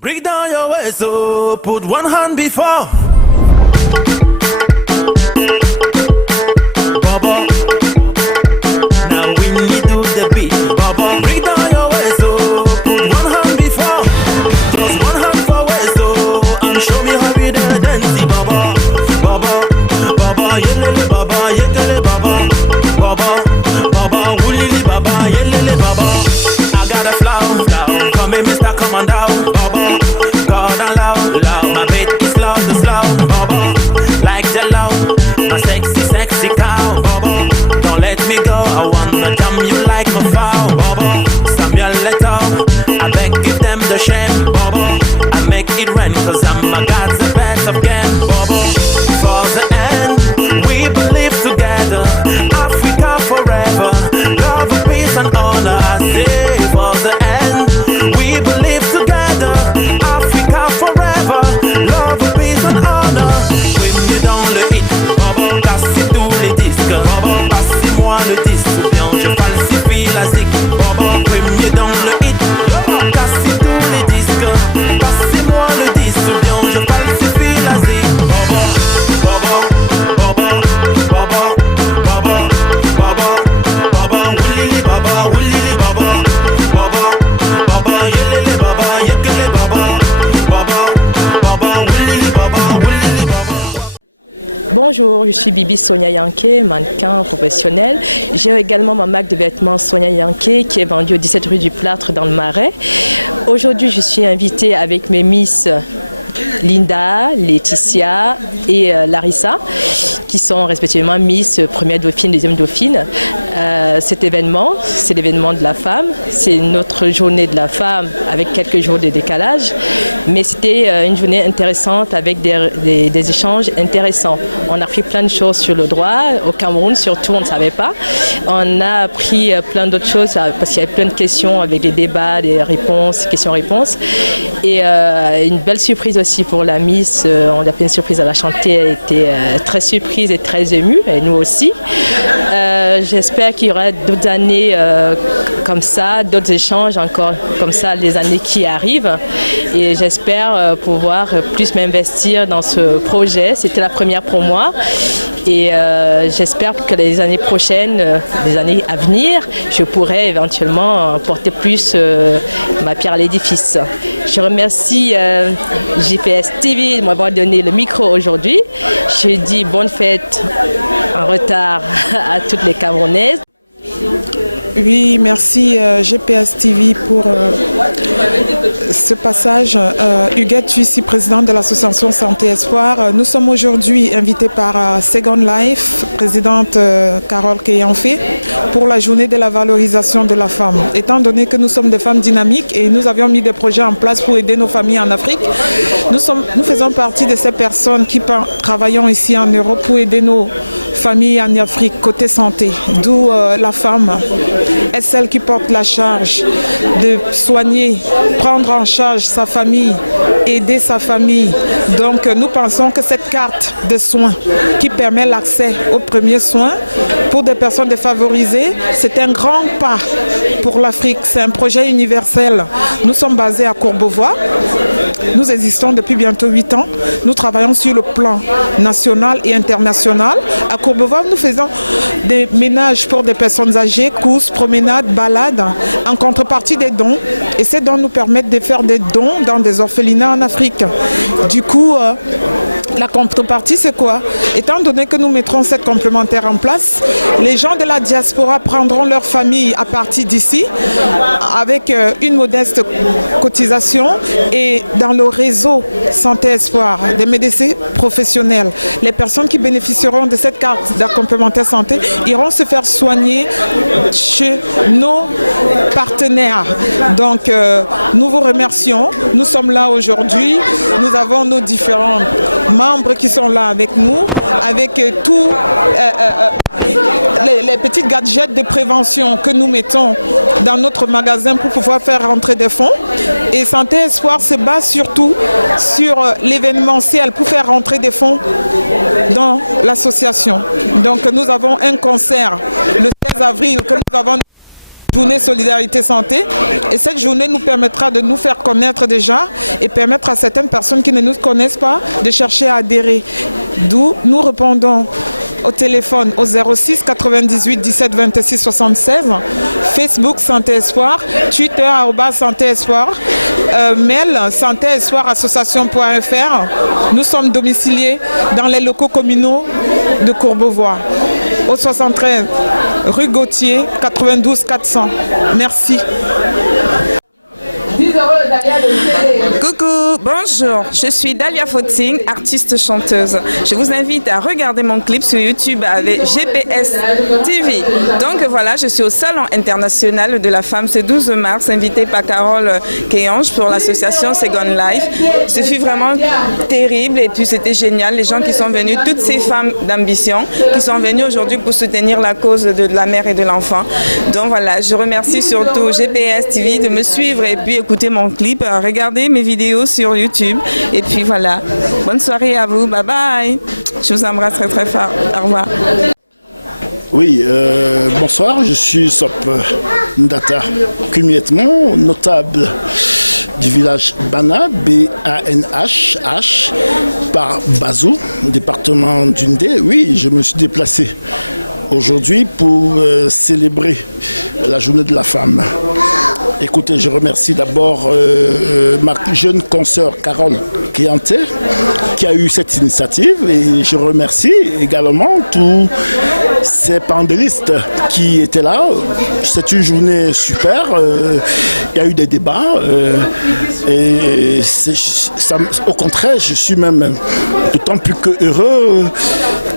Break down your waist, so put one hand before. Baba. Now when you do the beat, Baba. Break down your waist, so put one hand before. Just one hand for waist, so and show me how you do the dance, Baba. Baba, Baba, yelele Baba, yekele Baba. Baba, Baba, wulili Baba, yelele Baba. I got a flow, come in, Mr. Come on down. You like a foul, Baba. Samuel Leto, I beg give them the shame, Baba. I make it rain, cause I'm a God's the best of game, Baba. For the end, we believe together. Africa forever, love, peace and honor. I say for the end, we believe together. Africa forever, love, peace and honor. When you dans le hit, Baba, cassez tous les disques, Baba, passez-moi le disque. Bonjour, je suis Bibi Sonia Yanké, mannequin professionnel. J'ai également ma marque de vêtements Sonia Yanké qui est vendue au 17 rue du Plâtre dans le Marais. Aujourd'hui, je suis invitée avec mes Miss Linda, Laetitia et Larissa, qui sont respectivement Miss Première Dauphine, Deuxième Dauphine. Cet événement, c'est l'événement de la femme, c'est notre journée de la femme avec quelques jours de décalage, mais c'était une journée intéressante avec des échanges intéressants. On a appris plein de choses sur le droit, au Cameroun surtout on ne savait pas. On a appris plein d'autres choses parce qu'il y avait plein de questions avec des débats, des réponses, questions-réponses. Et une belle surprise aussi pour la Miss, on a fait une surprise à la chantée, elle était très surprise et très émue, et nous aussi. J'espère qu'il y aura d'autres années comme ça, d'autres échanges encore comme ça les années qui arrivent. Et j'espère pouvoir plus m'investir dans ce projet. C'était la première pour moi. Et j'espère que les années prochaines, les années à venir, je pourrai éventuellement porter plus ma pierre à l'édifice. Je remercie JPS TV de m'avoir donné le micro aujourd'hui. Je dis bonne fête en retard à toutes les Camerounaises. Oui, merci GPS TV pour ce passage. Huguette, je suis présidente de l'association Santé Espoir. Nous sommes aujourd'hui invités par Second Life, présidente Carole Keyanfé, pour la journée de la valorisation de la femme. Étant donné que nous sommes des femmes dynamiques et nous avions mis des projets en place pour aider nos familles en Afrique, nous faisons partie de ces personnes qui travaillons ici en Europe pour aider nos familles en Afrique côté santé. D'où la femme est celle qui porte la charge de soigner, prendre en charge sa famille, aider sa famille. Donc nous pensons que cette carte de soins qui permet l'accès aux premiers soins pour des personnes défavorisées, c'est un grand pas pour l'Afrique. C'est un projet universel. Nous sommes basés à Courbevoie. Nous existons depuis bientôt 8 ans. Nous travaillons sur le plan national et international. À Courbevoie, nous faisons des ménages pour des personnes âgées, courses, promenades, balades, en contrepartie des dons. Et ces dons nous permettent de faire des dons dans des orphelinats en Afrique. Du coup, la contrepartie, c'est quoi? Étant donné que nous mettrons cette complémentaire en place, les gens de la diaspora prendront leur famille à partir d'ici avec une modeste cotisation et dans le réseau Santé Espoir des médecins professionnels, les personnes qui bénéficieront de cette carte de complémentaire santé iront se faire soigner chez nos partenaires. Donc, nous vous remercions. Nous sommes là aujourd'hui. Nous avons nos différents membres qui sont là avec nous, avec tous les petits gadgets de prévention que nous mettons dans notre magasin pour pouvoir faire rentrer des fonds. Et Santé Espoir se base surtout sur l'événementiel pour faire rentrer des fonds dans l'association. Donc nous avons un concert le 16 avril que nous avons journée Solidarité Santé. Et cette journée nous permettra de nous faire connaître déjà et permettre à certaines personnes qui ne nous connaissent pas de chercher à adhérer. D'où nous répondons au téléphone au 06 98 17 26 76, Facebook Santé Espoir, Twitter Santé Espoir, mail santéespoirassociation.fr. Nous sommes domiciliés dans les locaux communaux de Courbevoie, au 73 rue Gauthier, 92 400. Merci. Coucou, bonjour, je suis Dalia Footing, artiste chanteuse. Je vous invite à regarder mon clip sur YouTube avec GPS TV. Donc voilà, je suis au Salon international de la femme ce 12 mars, invitée par Carole Kéange pour l'association Second Life. Ce fut vraiment terrible et puis c'était génial. Les gens qui sont venus, toutes ces femmes d'ambition qui sont venues aujourd'hui pour soutenir la cause de la mère et de l'enfant. Donc voilà, je remercie surtout GPS TV de me suivre et puis écouter mon clip, regardez mes vidéos sur YouTube. Et puis voilà, bonne soirée à vous, bye bye. Je vous embrasse très très fort, au revoir. Oui, bonsoir, je suis Sop Ndata Kumietmon, notable du village Bana, B-A-N-H, par Bazou, département d'Undé. Oui, je me suis déplacé aujourd'hui pour célébrer la journée de la femme. Écoutez, je remercie d'abord ma jeune consoeur Carole Kéanté qui a eu cette initiative et je remercie également tous ces pandélistes qui étaient là. C'est une journée super, il y a eu des débats et au contraire, je suis même d'autant plus que heureux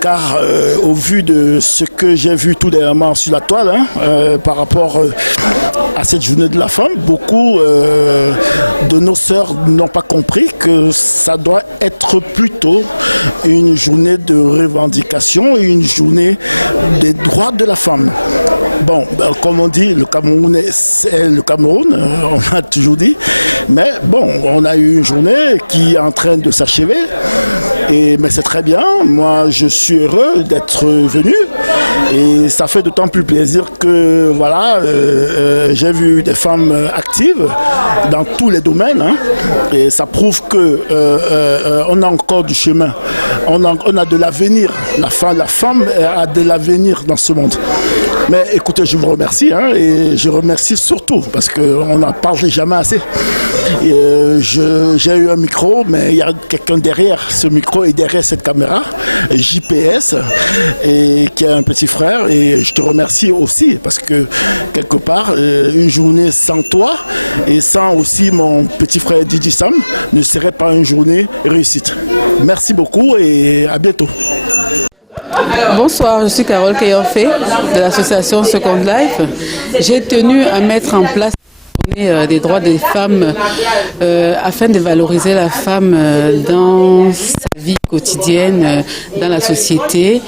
car au vu de ce que j'ai vu tout dernièrement sur la toile par rapport à cette journée de la femme, beaucoup de nos sœurs n'ont pas compris que ça doit être plutôt une journée de revendication et une journée des droits de la femme. Bon, comme on dit, le Cameroun, c'est le Cameroun, on a toujours dit, mais bon, on a eu une journée qui est en train de s'achever, mais c'est très bien, moi je suis heureux d'être venu et ça fait d'autant plus plaisir que voilà, j'ai vu des femmes actives dans tous les domaines et ça prouve que on a encore du chemin, on a de l'avenir, la femme a de l'avenir dans ce monde. Mais écoutez, je vous remercie et je remercie surtout parce qu'on n'en parle jamais assez. J'ai eu un micro, mais il y a quelqu'un derrière ce micro et derrière cette caméra, JPS, et qui a un petit frère. Et je te remercie aussi parce que quelque part, une journée sans toi et sans aussi mon petit frère Didi Sam ne serait pas une journée réussite. Merci beaucoup et à bientôt. Bonsoir, je suis Carole Kéanfé de l'association Second Life. J'ai tenu à mettre en place des droits des femmes afin de valoriser la femme dans sa vie quotidienne, dans la société,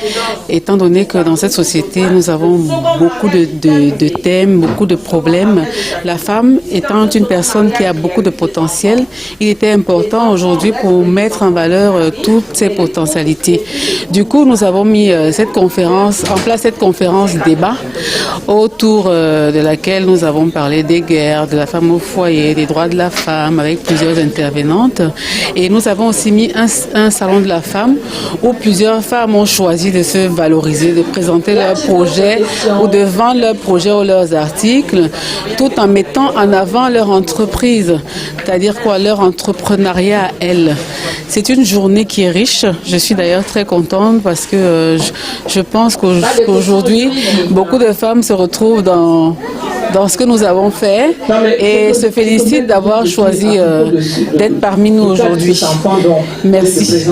étant donné que dans cette société, nous avons beaucoup de thèmes, beaucoup de problèmes. La femme étant une personne qui a beaucoup de potentiel, il était important aujourd'hui pour mettre en valeur toutes ces potentialités. Du coup, nous avons mis en place cette conférence débat autour de laquelle nous avons parlé des guerres, de la femme au foyer, des droits de la femme, avec plusieurs intervenantes. Et nous avons aussi mis un salon de la femme où plusieurs femmes ont choisi de se valoriser, de présenter leurs projets ou de vendre leurs projets ou leurs articles, tout en mettant en avant leur entreprise, c'est-à-dire quoi, leur entrepreneuriat à elles. C'est une journée qui est riche. Je suis d'ailleurs très contente parce que je pense qu'aujourd'hui, beaucoup de femmes se retrouvent dans ce que nous avons fait et se félicitent d'avoir choisi d'être parmi nous aujourd'hui. Merci.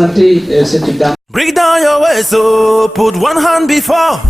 Break down your waist, so put one hand before.